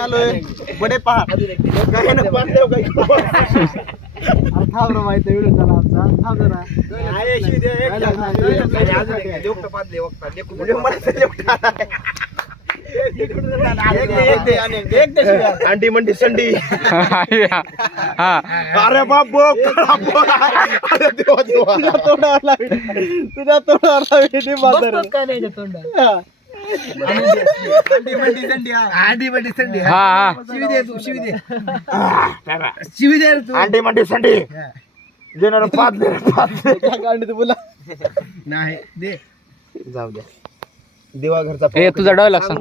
आलोय बडे पहा काय ना पाहतो काय थांब रे माहिती व्हिडिओ चला आमचा थांब जरा अंडी मंडी संडी अरे बाबो तुझ्या तोंडाला काय नाही तोंडाला अंडी मंडी संडी अंडी मंडी संडी शिवी दे तू शिवी दे शिवी दे तू अंडी मंडी संडी देणार पाच दे अंडी तू बोला नाही दे जाऊ दे देवा घरचा तुझा डायलॉग सांग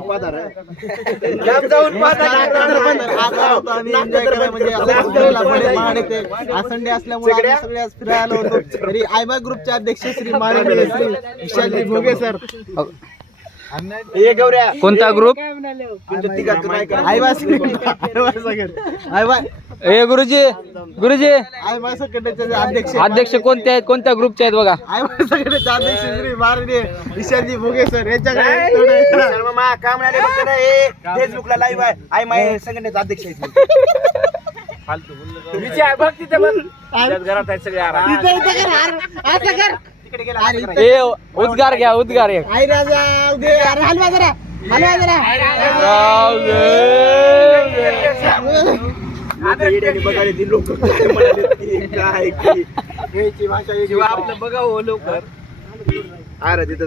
संडे असल्यामुळे सगळे फिरायला होतो तरी आयबा ग्रुपचे अध्यक्ष श्री माननीय श्री विशालजी भोगे सर कोणता ग्रुप ए गुरुजी गुरुजी आयबा संघटनेचे अध्यक्ष अध्यक्ष कोणते आहेत कोणत्या ग्रुपचे आहेत बघा आयबा संघटनेचे अध्यक्ष श्री माननीय विशालजी भोगे सर यांच्याकडे काम फेसबुकला लाईव्ह आहे आय माय संघटनेचा अध्यक्ष आहे विचार बघ तिथे बघ घरात आहेत सगळे ए उद्गार घ्या उद्गार एक आई राजा हलवा जरा हलवा जरा लोक काय भाषा आपलं बघा हो लवकर अरे तिथं